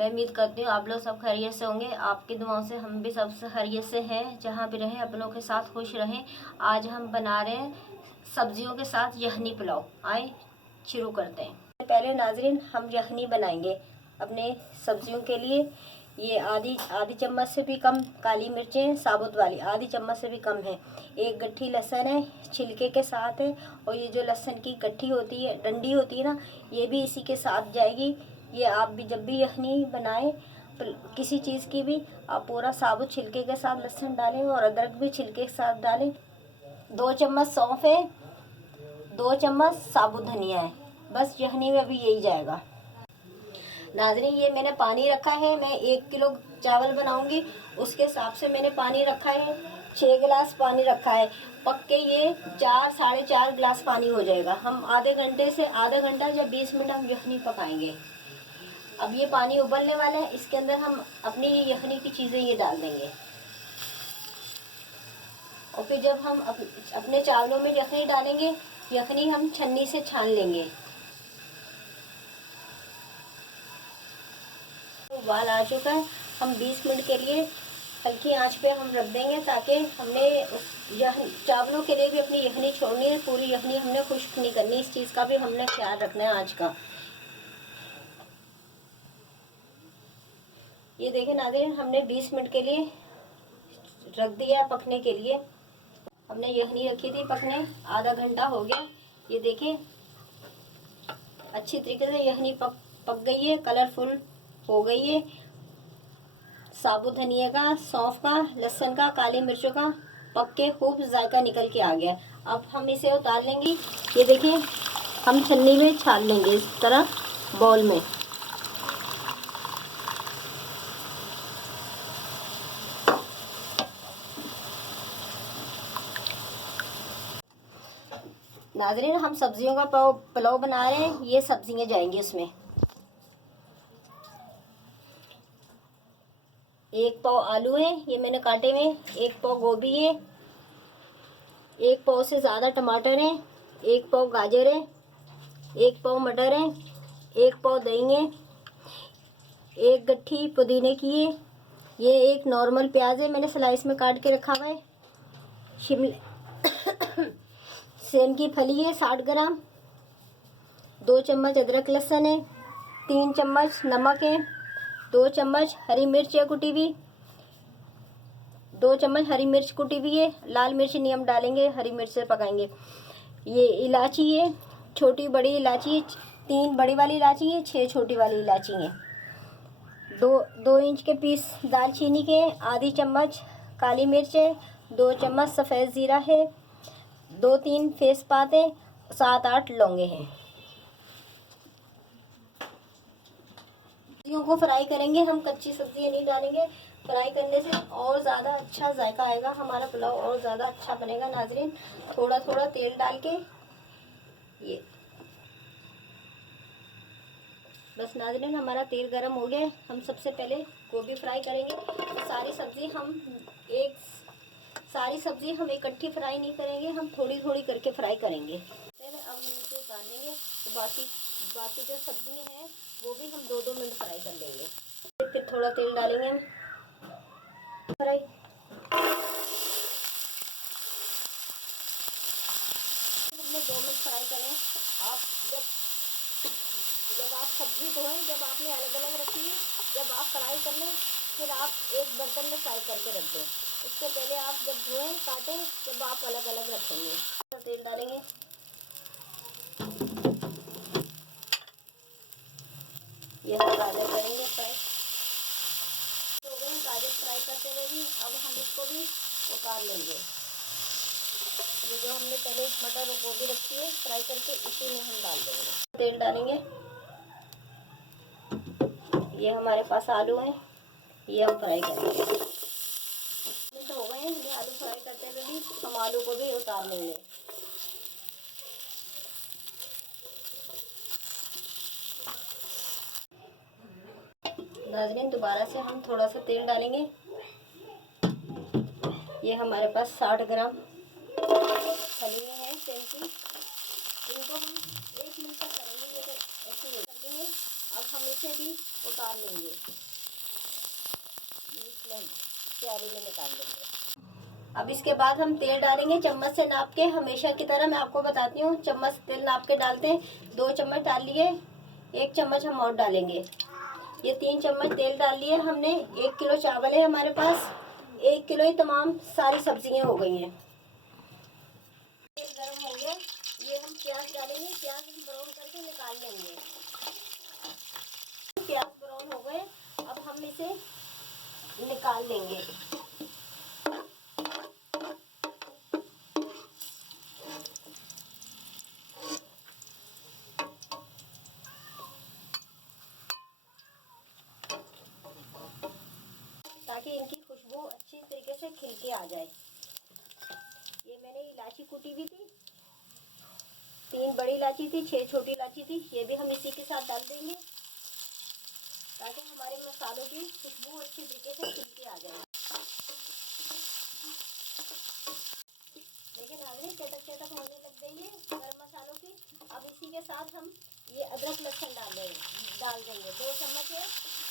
मैं उम्मीद करती हूँ आप लोग सब खैरियत से होंगे। आपकी दुआओं से हम भी सब खैरियत से हैं। जहाँ भी रहें अपनों के साथ खुश रहें। आज हम बना रहे हैं सब्जियों के साथ यखनी पुलाव। आए शुरू करते हैं। पहले नाजरीन हम यखनी बनाएंगे अपने सब्जियों के लिए। ये आधी चम्मच से भी कम काली मिर्चें साबुत वाली, आधी चम्मच से भी कम है। एक गट्ठी लहसुन है, छिलके के साथ है। और ये जो लहसुन की गट्ठी होती है, डंडी होती है ना, ये भी इसी के साथ जाएगी। ये आप भी जब भी यखनी बनाएं किसी चीज़ की भी, आप पूरा साबुत छिलके के साथ लहसुन डालें और अदरक भी छिलके के साथ डालें। 2 चम्मच सौंफ है, 2 चम्मच साबुत धनिया है। बस यखनी में भी यही जाएगा। नाज़रीन ये मैंने पानी रखा है, मैं 1 किलो चावल बनाऊंगी उसके हिसाब से मैंने पानी रखा है। 6 गिलास पानी रखा है। पक्के ये 4 साढ़े 4 गिलास पानी हो जाएगा। हम आधे घंटे से आधा घंटा या 20 मिनट हम यखनी पकाएंगे। अब ये पानी उबलने वाला है, इसके अंदर हम अपनी ये यखनी की चीज़ें ये डाल देंगे। और फिर जब हम अपने चावलों में यखनी डालेंगे, यखनी हम छन्नी से छान लेंगे। उबाल आ चुका है, हम 20 मिनट के लिए हल्की आंच पे हम रख देंगे, ताकि हमने चावलों के लिए भी अपनी यखनी छोड़नी है। पूरी यखनी हमने खुश्क नहीं करनी, इस चीज़ का भी हमने ख्याल रखना है आज का। ये देखें नाज़रीन, हमने 20 मिनट के लिए रख दिया पकने के लिए। हमने यखनी रखी थी पकने, आधा घंटा हो गया। ये देखें अच्छी तरीके से यखनी पक गई है, कलरफुल हो गई है। साबुत धनिया का, सौंफ का, लहसुन का, काली मिर्चों का पक के खूब जायका निकल के आ गया। अब हम इसे उतार लेंगे। ये देखिए हम छन्नी में छान लेंगे इस तरह बाउल में। नाज़रीन हम सब्जियों का पुलाव बना रहे हैं। ये सब्जियां जाएंगी उसमें। 1 पाव आलू है, ये मैंने काटे में। 1 पाव गोभी है, 1 पाव से ज़्यादा टमाटर है, 1 पाव गाजर है, 1 पाव मटर है, 1 पाव दही है, 1 गट्ठी पुदीने की है। ये एक नॉर्मल प्याज है, मैंने स्लाइस में काट के रखा हुआ है। शिमला सेम की फली है 60 ग्राम। 2 चम्मच अदरक लहसुन है, 3 चम्मच नमक है, 2 चम्मच हरी मिर्च है कुटी हुई, 2 चम्मच हरी मिर्च कुटी हुई है। लाल मिर्च नहीं हम डालेंगे, हरी मिर्च से पकाएंगे। ये इलायची है, छोटी बड़ी इलायची है। 3 बड़ी वाली इलायची है, 6 छोटी वाली इलायची है। 2 इंच के पीस दालचीनी के, आधी चम्मच काली मिर्च है, 2 चम्मच सफ़ेद ज़ीरा है, 2-3 तेज़पात है, 7-8 लौंगे हैं। सब्जियों को फ्राई करेंगे हम, कच्ची सब्जियां नहीं डालेंगे। फ्राई करने से और ज़्यादा अच्छा जायका आएगा, हमारा पुलाव और ज़्यादा अच्छा बनेगा। नाज़रीन थोड़ा थोड़ा तेल डाल के ये बस। नाज़रीन हमारा तेल गरम हो गया है। हम सबसे पहले गोभी फ्राई करेंगे। तो सारी सब्ज़ी हम इकट्ठी फ्राई नहीं करेंगे, हम थोड़ी थोड़ी करके फ्राई करेंगे। फिर अब हम इसे उतार लेंगे। तो बाकी जो सब्ज़ी हैं वो भी हम 2-2 मिनट फ्राई कर लेंगे। फिर थोड़ा तेल डालेंगे हम फ्राई। हमने 2 मिनट फ्राई करें। आप जब आप सब्जी धोएं, जब आपने अलग अलग रखी है, जब आप फ्राई कर लें, फिर आप एक बर्तन में फ्राई करके रख दें। उससे पहले आप जब धोएं काटें, जब आप अलग अलग रखेंगे। तो तेल डालेंगे। ये हम गाजर करेंगे फ्राई। हो गए गाजर फ्राई करते रहेंगे। अब हम इसको भी उतार लेंगे। ये जो हमने पहले मटर और गोभी रखी है फ्राई करके, इसी में हम डाल देंगे। तेल डालेंगे। ये हमारे पास आलू हैं, ये हम फ्राई करेंगे। तो हो गए हैं ये आलू फ्राई करते हुए भी, हम आलू को भी उतार लेंगे। नाज़रीन दोबारा से हम थोड़ा सा तेल डालेंगे। ये हमारे पास 60 ग्राम फलियाँ हैं सेम की। इनको हम 1 मिनट तक करेंगे। ये तो ऐसे ही कर लेंगे। अब हम इसे भी उतार लेंगे, इसमें प्याली में निकाल लेंगे। अब इसके बाद हम तेल डालेंगे चम्मच से नाप के। हमेशा की तरह मैं आपको बताती हूँ, चम्मच से तेल नाप के डालते हैं। 2 चम्मच डाल लिए, 1 चम्मच हम और डालेंगे। ये 3 चम्मच तेल डाल लिए हमने। 1 किलो चावल है हमारे पास, 1 किलो ही तमाम सारी सब्जियां हो गई हैं। तेल गर्म हो गया, ये हम प्याज डालेंगे। प्याज हम ब्राउन करके निकाल लेंगे। प्याज ब्राउन हो गए, अब हम इसे निकाल लेंगे। ताकि इनकी खुशबू अच्छी तरीके से खिल के आ जाए। ये मैंने इलायची कूटी भी थी, 3 बड़ी इलायची थी, 6 छोटी इलायची थी, ये भी हम इसी के साथ डाल देंगे ताकि हमारे मसालों की खुशबू अच्छी तरीके से खिल के आ जाए। देखिए नाज़रीन, चटक चटक होने लग गई है गरम मसालों की। अब इसी के साथ हम ये अदरक लहसुन डाल देंगे। 2 चम्मच है,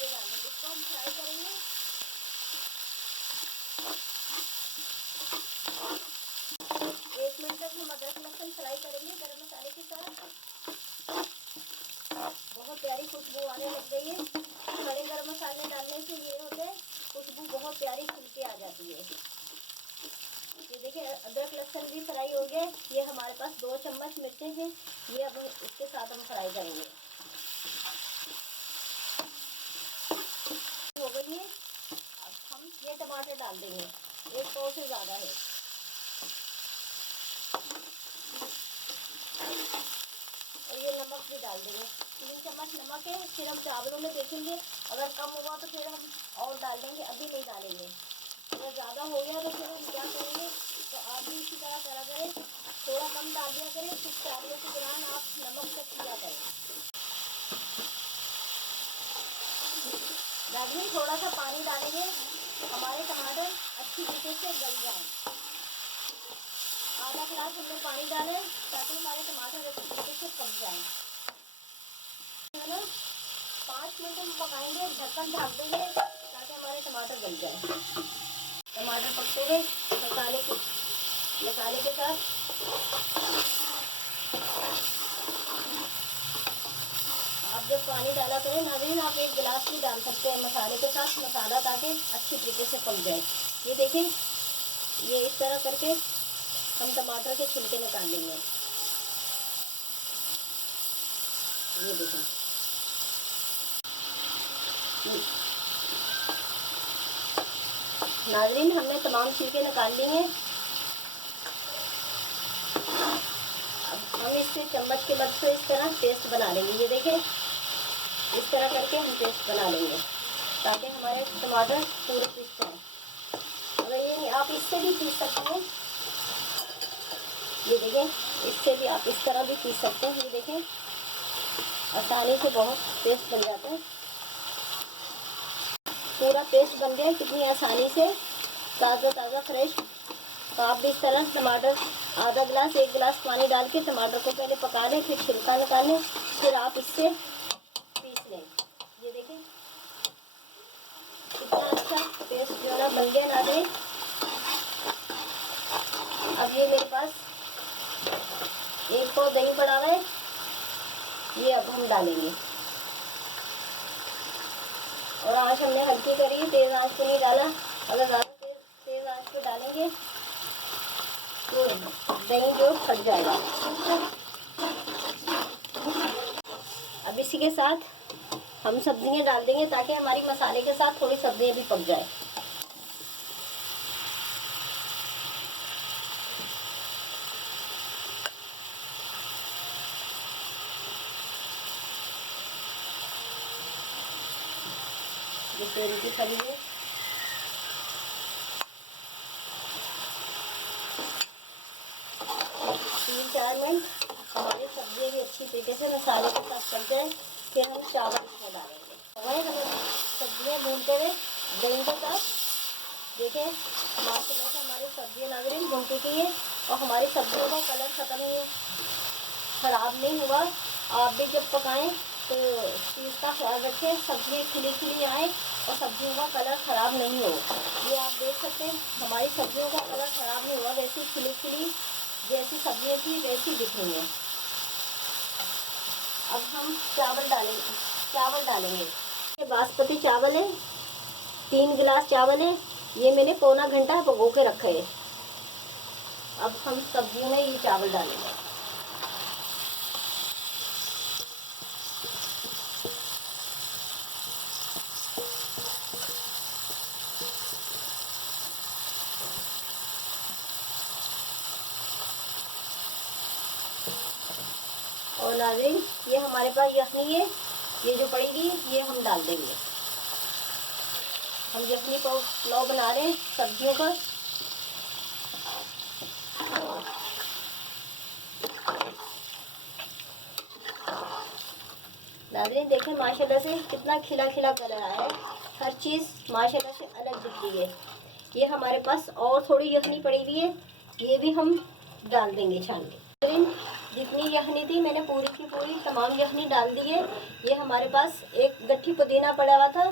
ये डाल देंगे। इसको हम फ्राई करेंगे। 1 मिनट तक हम अदरक लहसुन फ्राई करेंगे गरम मसाले के साथ। बहुत प्यारी खुशबू आने लग गई है। खड़े गरम मसाले डालने से ये होता है, खुशबू बहुत प्यारी खिल के आ जाती है। ये देखिए अदरक लहसुन भी फ्राई हो गया। ये हमारे पास 2 चम्मच मिर्चें हैं, ये अब इसके साथ हम फ्राई करेंगे। हो गई है। अब हम ये टमाटर डाल देंगे, 1 पाव से ज़्यादा है। और ये नमक भी डाल देंगे, 3 चम्मच नमक है। फिर हम चावलों में देखेंगे, अगर कम हुआ तो फिर हम और डाल देंगे, अभी नहीं डालेंगे। अगर ज़्यादा हो गया तो फिर हम क्या करेंगे, तो आप भी इसी तरह करा करें, थोड़ा कम डाल दिया करें। फिर चावलों के दौरान आप नमक चेक किया करें। नाज़रीन, थोड़ा सा पानी डालेंगे, हमारे टमाटर अच्छी तरीके से गल जाएं। आधा गिलास हमने पानी डाले ताकि हमारे टमाटर अच्छी तरीके से पक जाएं, है ना। 5 मिनट हम पकाएंगे, ढक्कन ढक देंगे ताकि हमारे टमाटर गल जाए। टमाटर पकते हुए मसाले के साथ आप जब पानी डाला करें नाज़रीन, आप 1 गिलास भी डाल सकते हैं मसाले के साथ, मसाला ताकि अच्छी तरीके से पक जाए। ये देखें, ये इस तरह करके हम टमाटर के छिलके निकाल लेंगे। ये देखें, नाज़रीन हमने तमाम छिलके निकाल लिए। अब हम इससे चम्मच के मदद से इस तरह पेस्ट बना लेंगे। ये देखें, इस तरह करके हम पेस्ट बना लेंगे ताकि हमारे टमाटर पूरे पीस जाए। अगर ये नहीं, आप इससे भी पीस सकते हैं। ये देखें, इससे भी आप इस तरह भी पीस सकते हैं। ये देखें, आसानी से बहुत पेस्ट बन जाता है। पूरा पेस्ट बन गया कितनी आसानी से, ताज़ा ताज़ा फ्रेश। तो आप भी इस तरह टमाटर आधा गिलास 1 गिलास पानी डाल के टमाटर को पहले पका लें, फिर छिलका निकालें, फिर आप इससे पीस लें। ये देखें कितना अच्छा पेस्ट जो है ना बन गया नाज़रीन। अब ये मेरे पास 1 पाव दही पड़ा हुआ है, ये अब हम डालेंगे। और आँच हमने हल्की करी, तेज़ आँच पे नहीं डाला। अगर ज़्यादा तेज़ आँच पे डालेंगे तो दही जो फट जाएगा। अब इसी के साथ हम सब्जियां डाल देंगे ताकि हमारी मसाले के साथ थोड़ी सब्जियां भी पक जाए। ये तेल की खड़ी है, 3-4 मिनट हमारी सब्जियां भी अच्छी तरीके से मसाले के साथ पक जाए, फिर हम चावल इसमें डालेंगे। वही हम सब्जियां भूनते हुए दही के साथ देखें माशाल्लाह से हमारी सब्जियां नाज़रीन भून चुकी है और हमारी सब्जियों का कलर ख़त्म नहीं, ख़राब नहीं हुआ। आप भी जब पकाएं तो चीज़ का ख्याल रखें, सब्ज़ी खिली खिली आए और सब्जियों का कलर ख़राब नहीं हो। ये आप देख सकते हैं हमारी सब्जियों का कलर ख़राब नहीं हुआ, वैसी खिली खिली जैसी सब्जियाँ थी वैसी दिख रही हैं। अब हम चावल डालेंगे। ये बासमती चावल है, 3 गिलास चावल है, ये मैंने पौना घंटा भिगो के रखे है। अब हम सब्जियों में ये चावल डालेंगे। और नाज़रीन, ये हमारे पास यखनी है, ये जो पड़ेगी ये हम डाल देंगे। हम यखनी पुलाव बना रहे हैं सब्जियों का। नाज़रीन देखें माशाल्लाह से कितना खिला खिला कलर आया है, हर चीज़ माशाल्लाह से अलग दिख रही है। ये हमारे पास और थोड़ी यखनी पड़ी हुई है, ये भी हम डाल देंगे छान के। नाज़रीन जितनी यखनी थी मैंने पूरी की पूरी तमाम यखनी डाल दी है। ये हमारे पास एक गट्ठी पुदीना पड़ा हुआ था,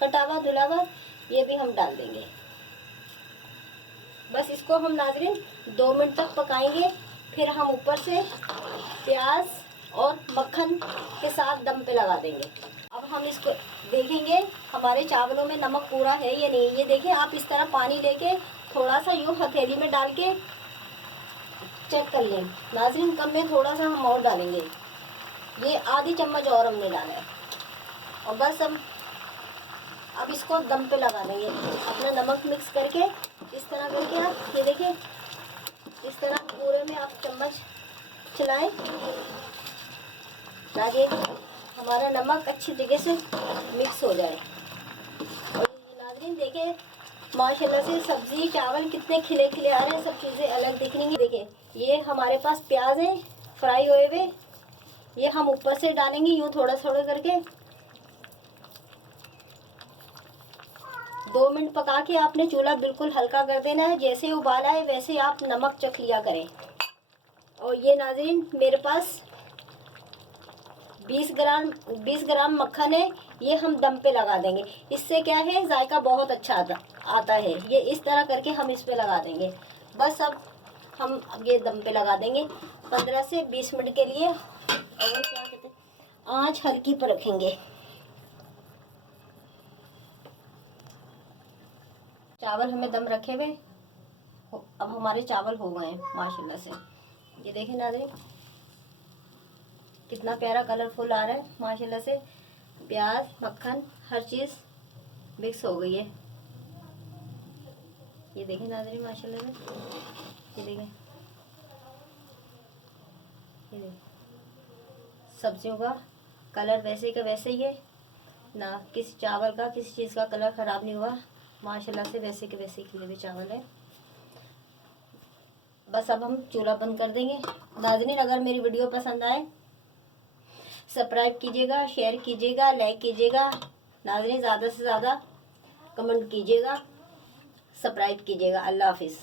कटा हुआ धुला हुआ, ये भी हम डाल देंगे। बस इसको हम नाज़रीन 2 मिनट तक पकाएंगे, फिर हम ऊपर से प्याज और मक्खन के साथ दम पे लगा देंगे। अब हम इसको देखेंगे हमारे चावलों में नमक पूरा है या नहीं। ये देखिए आप इस तरह पानी लेके थोड़ा सा यूँ हथेली में डाल के चेक कर लें। नाज़रीन कम में थोड़ा सा हम और डालेंगे, ये आधी चम्मच और हमने डाला है। और बस हम अब इसको दम पे लगा देंगे अपना नमक मिक्स करके। इस तरह करके आप ये देखिए, इस तरह पूरे में आप चम्मच चलाएं ताकि हमारा नमक अच्छी तरीके से मिक्स हो जाए। और नाज़रीन देखें माशाल्लाह से सब्ज़ी चावल कितने खिले खिले आ रहे हैं, सब चीज़ें अलग दिख रही हैं। देखिए ये हमारे पास प्याज है फ्राई हुए हुए, ये हम ऊपर से डालेंगे यूँ थोड़ा थोड़ा करके। 2 मिनट पका के आपने चूल्हा बिल्कुल हल्का कर देना है, जैसे उबाल आए वैसे आप नमक चख लिया करें। और ये नाज़रीन मेरे पास 20 ग्राम मक्खन है, ये हम दम पे लगा देंगे। इससे क्या है जायका बहुत अच्छा आता है। ये इस तरह करके हम इस पे लगा देंगे। बस अब ये दम पे लगा देंगे 15 से 20 मिनट के लिए। और क्या कहते हैं आँच हल्की पर रखेंगे। चावल हमें दम रखे हुए, अब हमारे चावल हो गए हैं माशाल्लाह से। ये देखें नाज़रीन कितना प्यारा कलरफुल आ रहा है माशाल्लाह से। प्याज मक्खन हर चीज़ मिक्स हो गई है। ये देखें नाज़रीन माशाल्लाह से, ये देखें सब्जियों का कलर वैसे का वैसे ही है ना, किसी चावल का किसी चीज़ का कलर ख़राब नहीं हुआ माशाल्लाह से, वैसे के वैसे खिले हुए चावल है। बस अब हम चूल्हा बंद कर देंगे। नाज़रीन अगर मेरी वीडियो पसंद आए सब्सक्राइब कीजिएगा, शेयर कीजिएगा, लाइक कीजिएगा। नाज़रीन ज़्यादा से ज़्यादा कमेंट कीजिएगा, सब्सक्राइब कीजिएगा। अल्लाह हाफिज़।